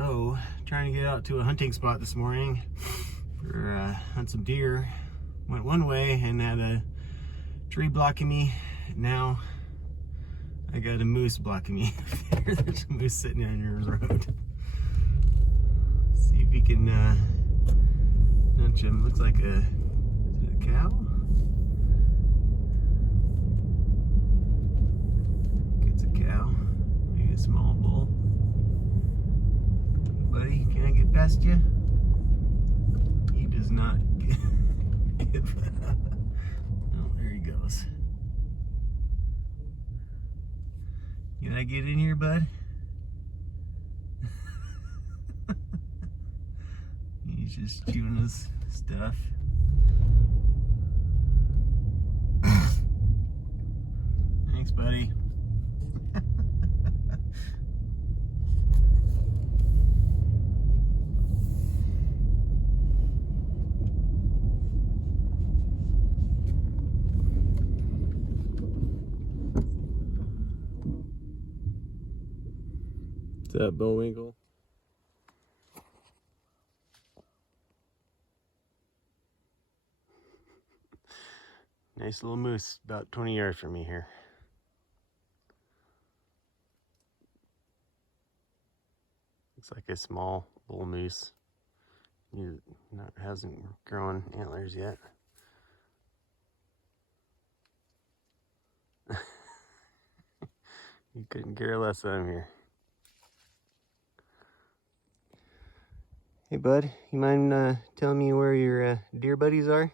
So, trying to get out to a hunting spot this morning for hunt some deer. Went one way and had a tree blocking me. Now I got a moose blocking me. There's a moose sitting on your road. See if we can nudge him. Looks like is it a cow? It's a cow. Maybe a small bull. Buddy, can I get past you? He does not give. Oh, there he goes. Can I get in here, bud? He's just chewing his stuff. Thanks, buddy. What's up, Bullwinkle? Nice little moose, about 20 yards from me here. Looks like a small bull moose. Hasn't grown antlers yet. You couldn't care less that I'm here. Hey bud, you mind telling me where your deer buddies are?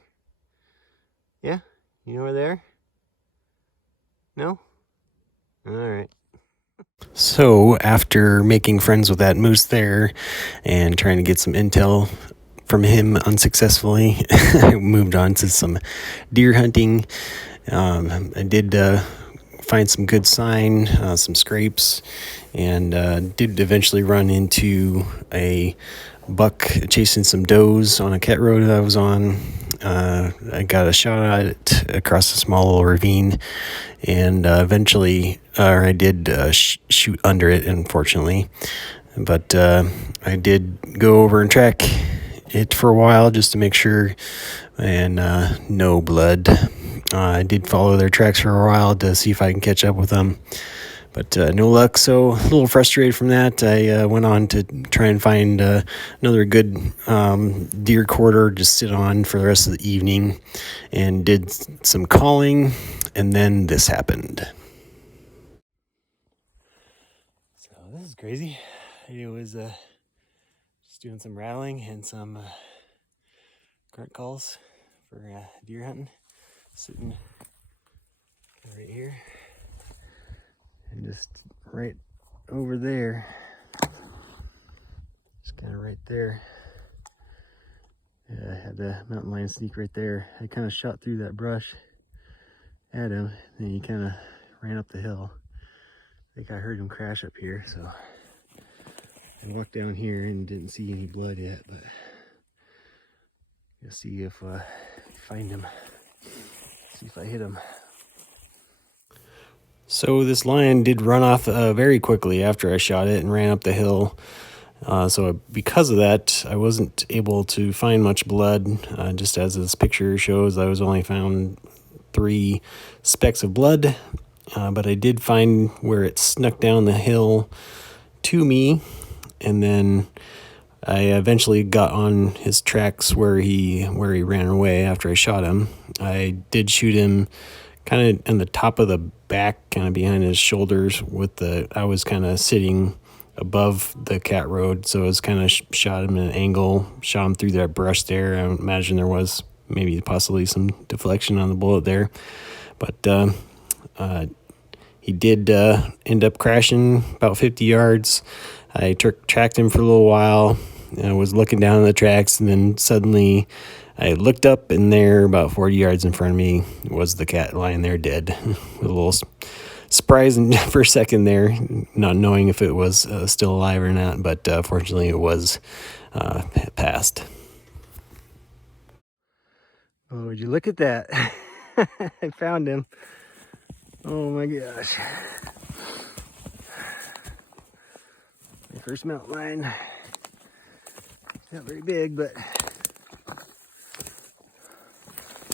Yeah? You know where they are? No? Alright. So, after making friends with that moose there and trying to get some intel from him unsuccessfully, I moved on to some deer hunting. I did find some good sign, some scrapes, and did eventually run into a buck chasing some does on a cat road that I was on. I got a shot at it across a small little ravine, and eventually I did shoot under it, unfortunately, but I did go over and track it for a while just to make sure, and no blood. I did follow their tracks for a while to see if I can catch up with them, but no luck. So a little frustrated from that. I went on to try and find another good deer quarter to sit on for the rest of the evening, and did some calling, and then this happened. So this is crazy. It was just doing some rattling and some grunt calls for deer hunting, sitting right here. And just right over there, just kind of right there. Yeah, I had the mountain lion sneak right there. I kind of shot through that brush at him, and he kind of ran up the hill. I think I heard him crash up here, so I walked down here and didn't see any blood yet, but I'll see if I find him, see if I hit him. So this lion did run off very quickly after I shot it and ran up the hill. So because of that, I wasn't able to find much blood. Just as this picture shows, I was only found 3 specks of blood. But I did find where it snuck down the hill to me. And then I eventually got on his tracks where he ran away after I shot him. I did shoot him kind of in the top of the back, kind of behind his shoulders, I was kind of sitting above the cat road, so I was kind of shot him at an angle, shot him through that brush there. I imagine there was maybe possibly some deflection on the bullet there, but he did end up crashing about 50 yards. I tracked him for a little while, and I was looking down the tracks, and then suddenly I looked up, and there, about 40 yards in front of me, was the cat lying there dead. With a little surprise for a second there, not knowing if it was still alive or not, but fortunately it was passed. Oh, would you look at that? I found him. Oh my gosh. My first mountain lion. Not very big, but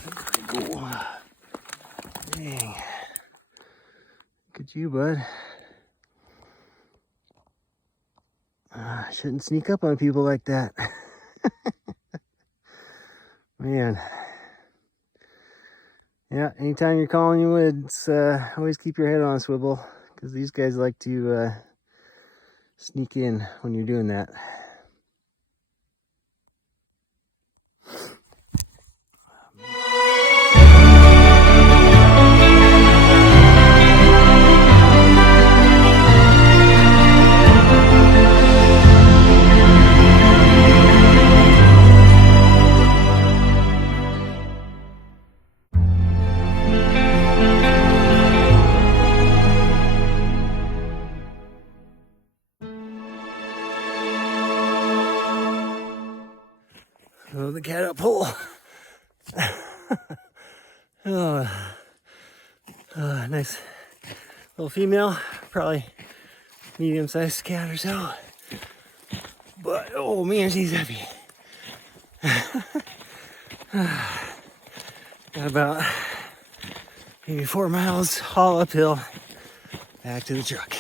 pretty cool. Dang. Look at you, bud. Shouldn't sneak up on people like that. Man. Yeah, anytime you're calling your woods, always keep your head on a swivel, because these guys like to sneak in when you're doing that. Oh, the catapult. Nice little female, probably medium-sized cat or so. But oh man, she's heavy. Got about maybe 4 miles all uphill back to the truck.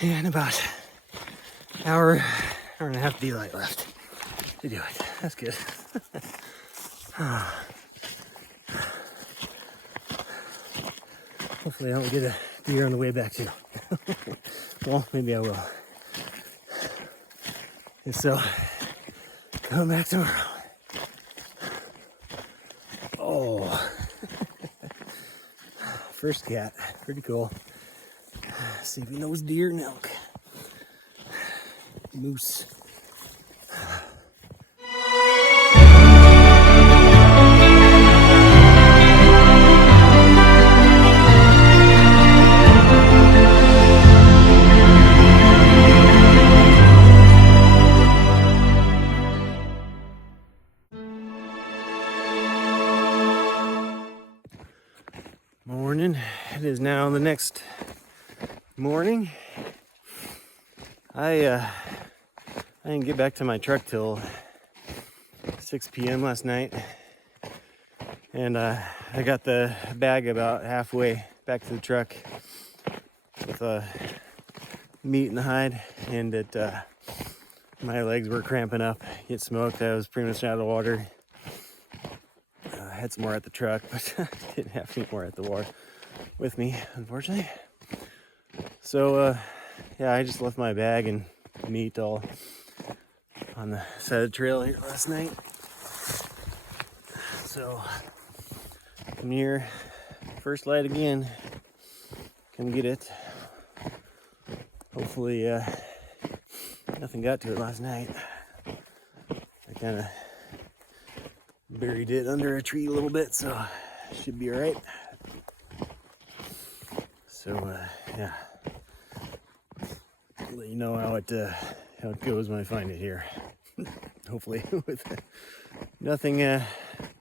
And about hour and a half daylight left to do it. That's good. Hopefully I don't get a deer on the way back too. Well, maybe I will. And so, come back tomorrow. Oh. First cat, pretty cool. See if he knows deer and elk. Moose. Morning. It is now the next morning. I didn't get back to my truck till 6 p.m. last night, and I got the bag about halfway back to the truck with meat in the hide, and it my legs were cramping up, get smoked. I was pretty much out of water. I had some more at the truck, but didn't have any more at the water with me, unfortunately. So yeah, I just left my bag and meat all on the side of the trail here last night. So I'm here, first light again, come get it. Hopefully nothing got to it last night. I kind of buried it under a tree a little bit, so should be all right. So yeah, I'll let you know how it goes when I find it here. Hopefully with nothing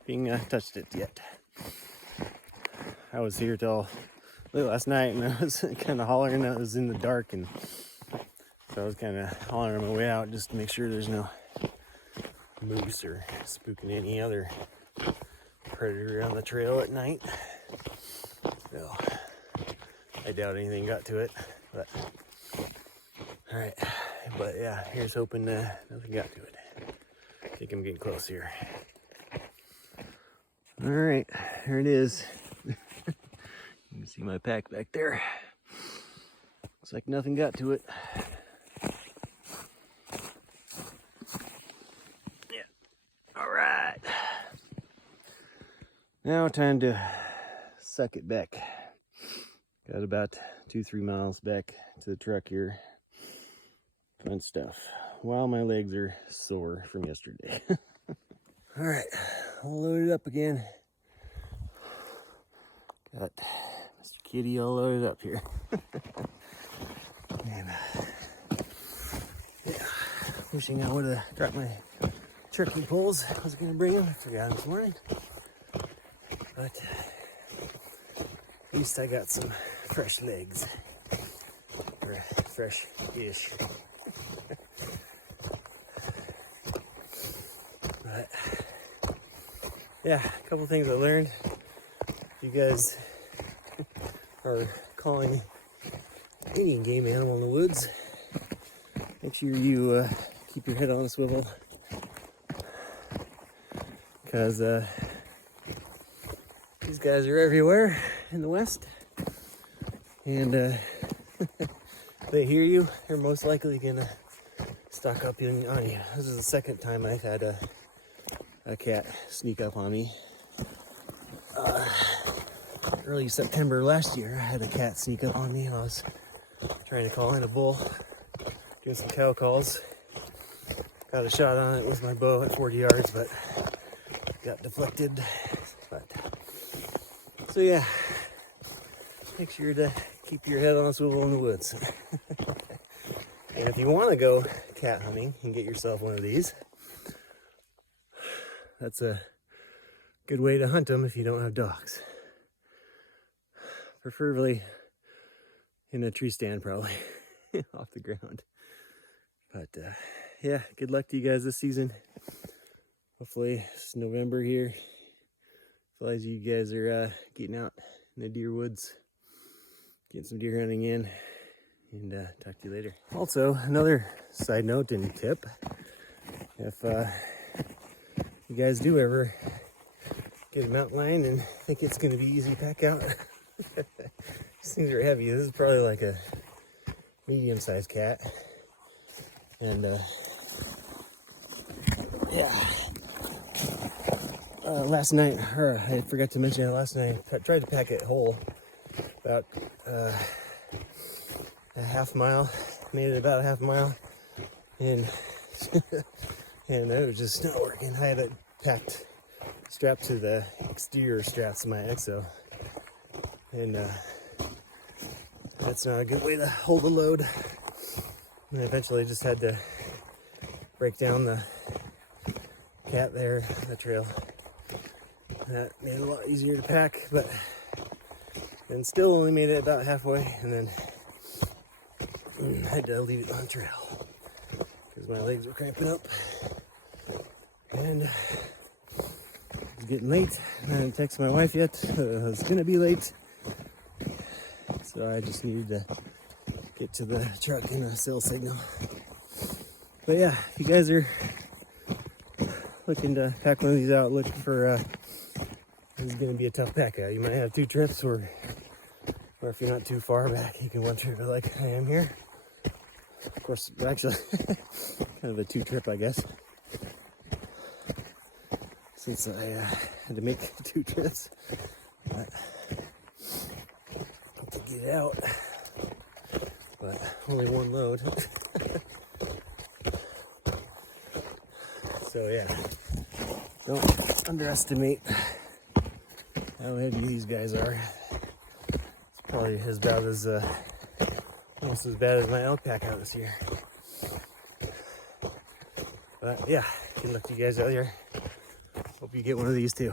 being touched it yet. I was here till late last night, and I was kind of hollering. I was in the dark, and so I was kind of hollering on my way out just to make sure there's no moose or spooking any other predator on the trail at night. So I doubt anything got to it, but all right. But yeah, here's hoping nothing got to it. I think I'm getting close here. All right, here it is. You can see my pack back there. Looks like nothing got to it. Yeah. All right. Now time to suck it back. Got about 2-3 miles back to the truck here. Fun stuff. While my legs are sore from yesterday. All right, I'll load it up again. Got Mr. Kitty all loaded up here. And yeah, wishing I would have got my turkey poles. I was gonna bring them. I forgot them this morning. But at least I got some fresh legs. Or fresh-ish. yeah, a couple things I learned. If you guys are calling any game animal in the woods, make sure you keep your head on a swivel, because these guys are everywhere in the West, and they hear you, they're most likely gonna stock up on you. This is the second time I've had a cat sneak up on me. Early September last year, I had a cat sneak up on me. I was trying to call in a bull, doing some cow calls. Got a shot on it with my bow at 40 yards, but got deflected. But so yeah, make sure to keep your head on a swivel in the woods. And if you want to go cat hunting and get yourself one of these, that's a good way to hunt them if you don't have dogs. Preferably in a tree stand, probably off the ground. But yeah, good luck to you guys this season. Hopefully it's November here. Hopefully you guys are getting out in the deer woods, getting some deer hunting in, and talk to you later. Also, another side note and tip, if you guys do ever get a mountain lion and think it's going to be easy to pack out, these things are heavy. This is probably like a medium-sized cat, and yeah. Last night, I forgot to mention it last night, I tried to pack it whole, about a half mile, made it about a half mile, and and it was just not working. I had it packed, strapped to the exterior straps of my Exo, and that's not a good way to hold a load. And I eventually just had to break down the cat there, the trail. That made it a lot easier to pack, but then still only made it about halfway, and then I had to leave it on the trail because my legs were cramping up, and it was getting late. And I didn't text my wife yet. I was gonna be late, so I just needed to get to the truck in a cell signal. But yeah, if you guys are looking to pack one of these out, look for this is going to be a tough pack out. You might have 2 trips, or if you're not too far back, you can 1 trip like I am here. Of course, actually, kind of a 2 trip, I guess, since I had to make 2 trips. But to get out, but only 1 load. So yeah, don't underestimate how heavy these guys are. It's probably as bad as, almost as bad as my elk pack out this year. But yeah, good luck to you guys out there. Hope you get one of these too.